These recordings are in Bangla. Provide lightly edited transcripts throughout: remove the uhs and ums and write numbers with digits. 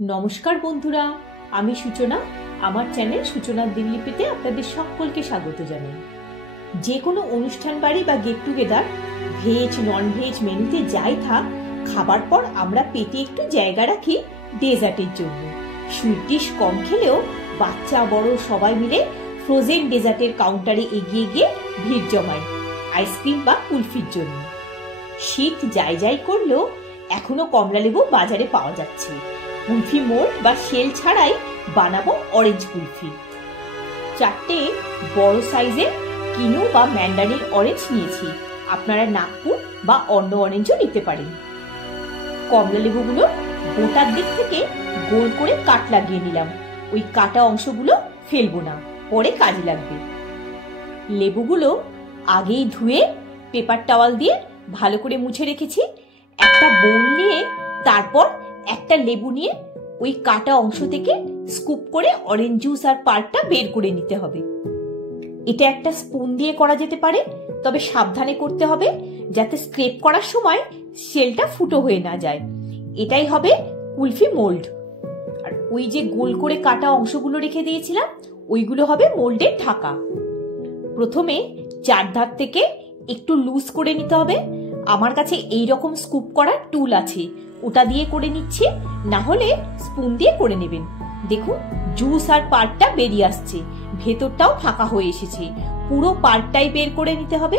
নমস্কার বন্ধুরা, আমি সূচনা। আমার চ্যানেল সূচনার দিনলিপিতে আপনাদের সকলকে স্বাগত জানাই। যে কোনো অনুষ্ঠান বাড়ি বা get together, veg non veg মেনুতে যাই থাক, খাবার পর আমরা পেটে একটু জায়গা রাখি ডেজার্টের জন্য। সুইট ডিশ কম খেলেও বাচ্চা বড় সবাই মিলে ফ্রোজেন ডেজার্টের কাউন্টারে এগিয়ে গিয়ে ভিড় জমায় আইসক্রিম বা কুলফির জন্য। শীত যাই যাই করলেও এখনো কমলালেবু বাজারে পাওয়া যাচ্ছে। কুলফি মোল্ড বা শেল ছাড়াই বানাবো অরেঞ্জ কুলফি। 4টে বড় সাইজের কিনু বা ম্যান্ডারিন অরেঞ্জ নিয়েছি। আপনারা নাগপুর বা অন্য অরেঞ্জও নিতে পারেন। কমলা লেবুগুলো গোটার দিক থেকে গোল করে কাট লাগিয়ে নিলাম। ওই কাটা অংশগুলো ফেলবো না, পরে কাজে লাগবে। লেবুগুলো আগেই ধুয়ে পেপার টাওয়াল দিয়ে ভালো করে মুছে রেখেছি। একটা বোল নিয়ে তারপর একটা লেবু নিয়ে ওই কাটা অংশ থেকে স্কুপ করে অরেঞ্জ জুস আর পাল্পটা বের করে নিতে হবে। এটা একটা স্পুন দিয়ে করা যেতে পারে, তবে সাবধানে করতে হবে যাতে স্ক্রেপ করার সময় শেলটা ফুটো হয়ে না যায়। এটাই হবে কুলফি মোল্ড। আর ওই যে গোল করে কাটা অংশগুলো রেখে দিয়েছিলাম, ওইগুলো হবে মোল্ডের ঢাকা। প্রথমে চারধার থেকে একটু লুজ করে নিতে হবে। আমার কাছে এইরকম স্কুপ করার টুল আছে, ওটা দিয়ে করে নিচ্ছে, না হলে স্পুন দিয়ে করে নেবেন। দেখুন জুস আর পাল্পটা বেরিয়ে আসছে, ভেতরটাও ফাঁকা হয়ে এসেছে। পুরো পাল্পটাই বের করে নিতে হবে।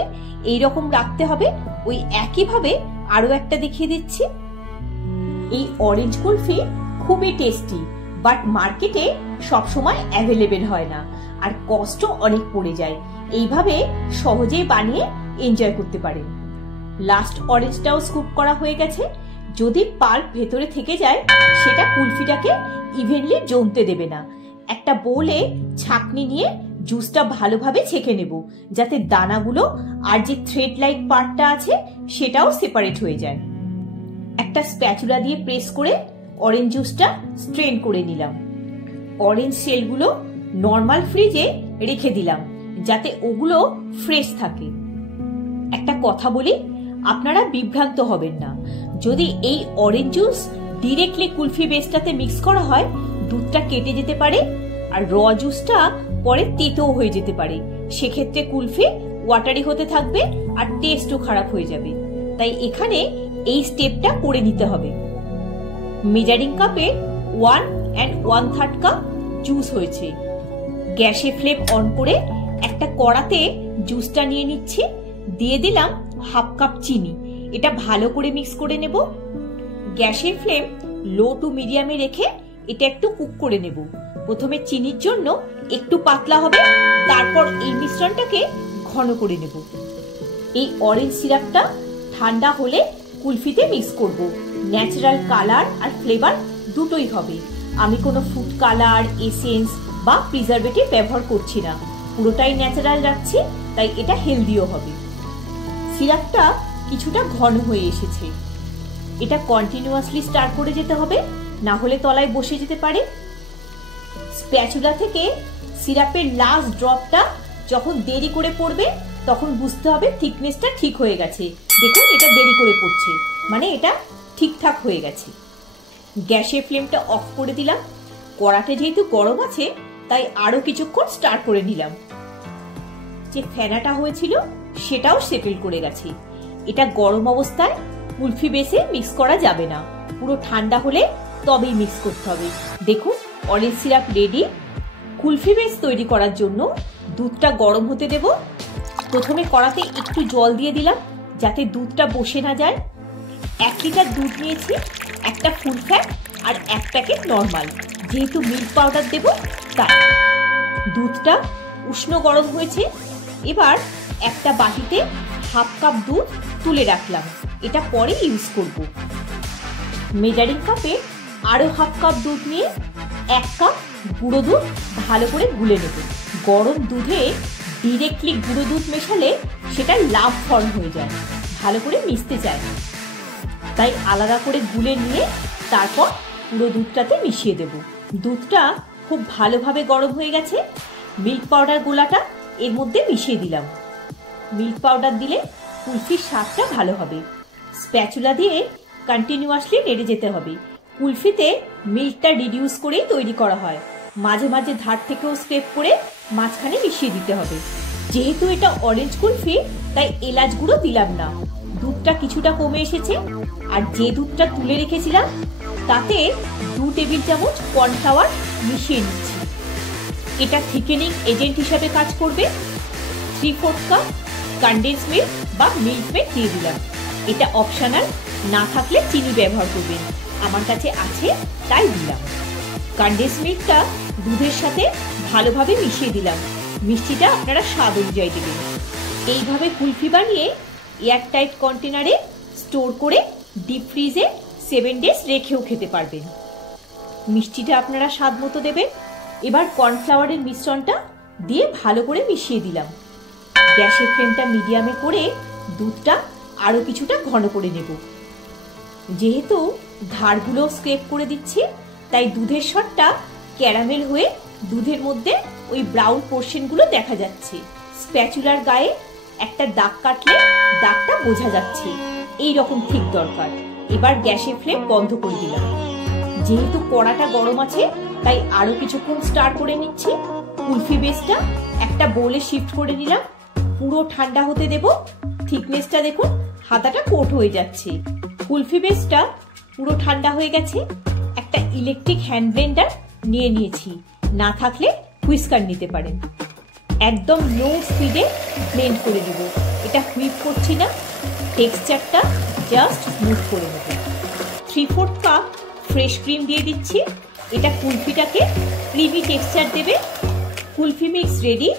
এইরকম রাখতে হবে। ওই একইভাবে আরো একটা দেখিয়ে দিচ্ছি। এই অরেঞ্জ কুলফি খুবই টেস্টি, বাট মার্কেটে সবসময় অ্যাভেলেবেল হয় না আর কষ্ট অনেক পড়ে যায়। এইভাবে সহজেই বানিয়ে এনজয় করতে পারেন। লাস্ট অরেঞ্জটাও স্কুপ করা হয়ে গেছে। যদি পাল্প ভেতরে থেকে যায় সেটা কুলফিটাকে ইভেনলি জমতে দেবে না। একটা বোলে ছাঁকনি নিয়ে জুসটা ভালোভাবে ছেঁকে নেব, যাতে দানাগুলো আর যে থ্রেড লাইক পার্টটা আছে সেটাও সেপারেট হয়ে যায়। একটা স্প্যাচুলা দিয়ে প্রেস করে অরেঞ্জ জুসটা স্ট্রেন করে নিলাম। অরেঞ্জ শেলগুলো নর্মাল ফ্রিজে রেখে দিলাম যাতে ওগুলো ফ্রেশ থাকে। একটা কথা বলি, আপনারা বিভ্রান্ত হবেন না। যদি এই অরেঞ্জ জুস ডিরেক্টলি কুলফি বেসটাতে মিক্স করা হয়, দুধটা কেটে যেতে পারে আর র জুসটা পরে তেতো হয়ে যেতে পারে। সেক্ষেত্রে কুলফি ওয়াটারি হতে থাকবে আর টেস্টও খারাপ হয়ে যাবে। তাই এখানে এই স্টেপটা করে নিতে হবে। মেজারিং কাপে 1 and 1/3 কাপ জুস হয়েছে। গ্যাসে ফ্লেম অন করে একটা কড়াতে জুসটা নিয়ে নিচ্ছি। দিয়ে দিলাম 1/2 কাপ চিনি। এটা ভালো করে মিক্স করে নেব। গ্যাসের ফ্লেম লো টু মিডিয়ামে রেখে এটা একটু কুক করে নেব। প্রথমে চিনির জন্য একটু পাতলা হবে, তারপর এই মিশ্রণটাকে ঘন করে নেব। এই অরেঞ্জ সিরাপটা ঠান্ডা হলে কুলফিতে মিক্স করব। ন্যাচারাল কালার আর ফ্লেভার দুটোই হবে। আমি কোনো ফুড কালার, এসেন্স বা প্রিজারভেটিভ ব্যবহার করছি না, পুরোটাই ন্যাচারাল রাখছি, তাই এটা হেলদিও হবে। সিরাপটা কিছুটা ঘন হয়ে এসেছে। এটা কন্টিনিউয়াসলি স্টার করে যেতে হবে, না হলে তলায় বসে যেতে পারে। স্প্যাচুলা থেকে সিরাপের লাস্ট ড্রপটা যখন দেরি করে পড়বে তখন বুঝতে হবে থিকনেসটা ঠিক হয়ে গেছে। দেখুন এটা দেরি করে পড়ছে, মানে এটা ঠিকঠাক হয়ে গেছে। গ্যাসের ফ্লেমটা অফ করে দিলাম। কড়াটা যেহেতু গরম আছে তাই আরো কিছুক্ষণ স্টার করে নিলাম। যে ফেনাটা হয়েছিল সেটাও সেটেল করে গেছে। এটা গরম অবস্থায় কুলফি বেসে মিক্স করা যাবে না, পুরো ঠান্ডা হলে তবেই মিক্স করতে হবে। দেখুন orange syrup ready. Kulfi base তৈরি করার জন্য দুধটা গরম হতে দেব। প্রথমে কড়াতে একটু জল দিয়ে দিলাম যাতে দুধটা বসে না যায়। 1 লিটার দুধ নিয়েছি, একটা ফুল ফ্যাট আর 1 প্যাকেট নর্মাল, যেহেতু মিল্ক পাউডার দেব তাই। দুধটা উষ্ণ গরম হয়েছে। এবার একটা বাটিতে 1/2 কাপ দুধ তুলে রাখলাম, এটা পরে ইউজ করব। মেজারিং কাপে আরো 1/2 কাপ দুধ নিয়ে 1 কাপ গুঁড়ো দুধ ভালো করে গুলে নেব। গরম দুধে ডিরেক্টলি গুঁড়ো দুধ মেশালে সেটা লাভ ফর্ম হয়ে যায়, ভালো করে মিশতে চায় না, তাই আলাদা করে গুলে নিয়ে তারপর পুরো দুধটাতে মিশিয়ে দেব। দুধটা খুব ভালোভাবে গরম হয়ে গেছে। মিল্ক পাউডার গোলাটা এর মধ্যে মিশিয়ে দিলাম। মিল্ক পাউডার দিলে কুলফির স্বাদটা ভালো হবে। স্প্যাচুলা দিয়ে কন্টিনিউয়াসলি নেড়ে যেতে হবে। কুলফিতে মিল্কটা রিডিউস করেই তৈরি করা হয়। মাঝে মাঝে ধার থেকেও স্ক্রেপ করে মাঝখানে মিশিয়ে দিতে হবে। যেহেতু এটা অরেঞ্জ কুলফি তাই এলাচ গুঁড়ো দিলাম না। দুধটা কিছুটা কমে এসেছে, আর যে দুধটা তুলে রেখেছিলাম তাতে 2 টেবিল চামচ কর্নফ্লাওয়ার মিশিয়ে নিচ্ছি। এটা থিকেনিং এজেন্ট হিসাবে কাজ করবে। 3/4 কাপ কনডেন্স মিল্ক বা মিল্ক মেড দিয়ে দিলাম। এটা অপশনাল, না থাকলে চিনি ব্যবহার করবেন। আমার কাছে আছে তাই দিলাম। কনডেন্স মিল্কটা দুধের সাথে ভালোভাবে মিশিয়ে দিলাম। মিষ্টিটা আপনারা স্বাদ অনুযায়ী দেবেন। এইভাবে কুলফি বানিয়ে এয়ারটাইট কন্টেনারে স্টোর করে ডিপ ফ্রিজে 7 ডেজ রেখেও খেতে পারবেন। মিষ্টিটা আপনারা স্বাদ মতো দেবেন। এবার কর্নফ্লাওয়ারের মিশ্রণটা দিয়ে ভালো করে মিশিয়ে দিলাম। গ্যাসের ফ্লেমটা মিডিয়ামে করে দুধটা আরো কিছুটা ঘন করে নেব। যেহেতু ধারগুলো স্ক্রেপ করে দিচ্ছি তাই দুধের স্বরটা ক্যারামেল হয়ে দুধের মধ্যে ওই ব্রাউন পোর্শনগুলো দেখা যাচ্ছে। স্প্যাচুলার গায়ে একটা দাগ কাটলে দাগটা বোঝা যাচ্ছে। এই রকম ঠিক দরকার। এবার গ্যাসের ফ্লেম বন্ধ করে দিলাম। যেহেতু কড়াটা গরম আছে তাই আরো কিছুক্ষণ স্টার করে নিচ্ছি। কুলফি বেসটা একটা বোলে শিফট করে নিলাম। পুরো ঠান্ডা হতে দেব। থিকনেসটা দেখুন, হাতাটা কোট হয়ে যাচ্ছে। কুলফি বেসটা পুরো ঠান্ডা হয়ে গেছে। একটা ইলেকট্রিক হ্যান্ড ব্লেন্ডার নিয়ে নিয়েছি, না থাকলে হুইস্কার নিতে পারেন। একদম লো স্পিডে ব্লেন্ড করে দেব। এটা হুইপ করছি না, টেক্সচারটা জাস্ট স্মুথ করে নেব। 3/4 কাপ ফ্রেশ ক্রিম দিয়ে দিচ্ছি। এটা কুলফিটাকে ক্রিমি টেক্সচার দেবে। Kulfi mix ready.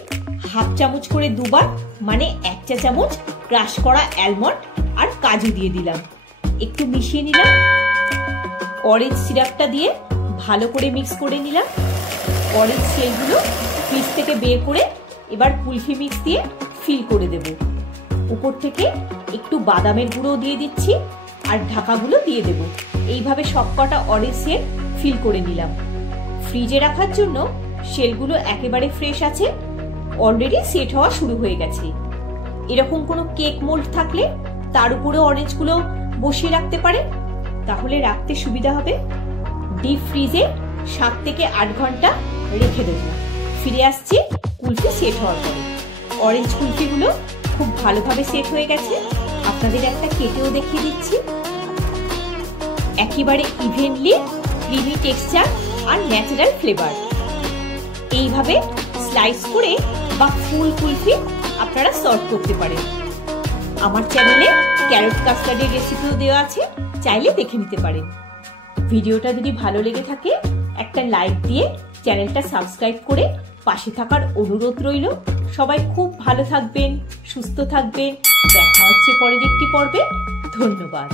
1/2 চামচ করে দুবার, মানে 1 চা চামচ ক্রাশ করা অ্যালমন্ড আর কাজু দিয়ে দিলাম। একটু মিশিয়ে নিলাম। অরেঞ্জ সিরাপটা দিয়ে ভালো করে মিক্স করে নিলাম। অরেঞ্জ শেলগুলো ফ্রিজ থেকে বের করে এবার কুলফি মিক্স দিয়ে ফিল করে দেব। উপর থেকে একটু বাদামের গুঁড়ো দিয়ে দিচ্ছি আর ঢাকাগুলো দিয়ে দেব। এইভাবে সবকটা অরেঞ্জ শেল ফিল করে নিলাম। ফ্রিজে রাখার জন্য শেলগুলো একেবারে ফ্রেশ আছে, অলরেডি সেট হওয়া শুরু হয়ে গেছে। এরকম কোনো কেক মোল্ড থাকলে তার উপরে অরেঞ্জগুলো বসিয়ে রাখতে পারেন, তাহলে রাখতে সুবিধা হবে। ডিপ ফ্রিজে 7 থেকে 8 ঘন্টা রেখে দেবো। ফিরে আসছি কুলফি সেট হওয়ার পরে। অরেঞ্জ কুলফিগুলো খুব ভালোভাবে সেট হয়ে গেছে। আপনাদের একটা কেটেও দেখিয়ে দিচ্ছি। একেবারে ইভেনলি ক্রিমি টেক্সচার আর ন্যাচারাল ফ্লেভার। এইভাবে স্লাইস করে বা ফুল কুলফি আপনারা সার্ভ করতে পারেন। আমার চ্যানেলে ক্যারট কাস্টার্ডের রেসিপিও দেওয়া আছে, চাইলে দেখে নিতে পারেন। ভিডিওটা যদি ভালো লেগে থাকে একটা লাইক দিয়ে চ্যানেলটা সাবস্ক্রাইব করে পাশে থাকার অনুরোধ রইল। সবাই খুব ভালো থাকবেন, সুস্থ থাকবেন। দেখা হচ্ছে পরের একটি পর্বে। ধন্যবাদ।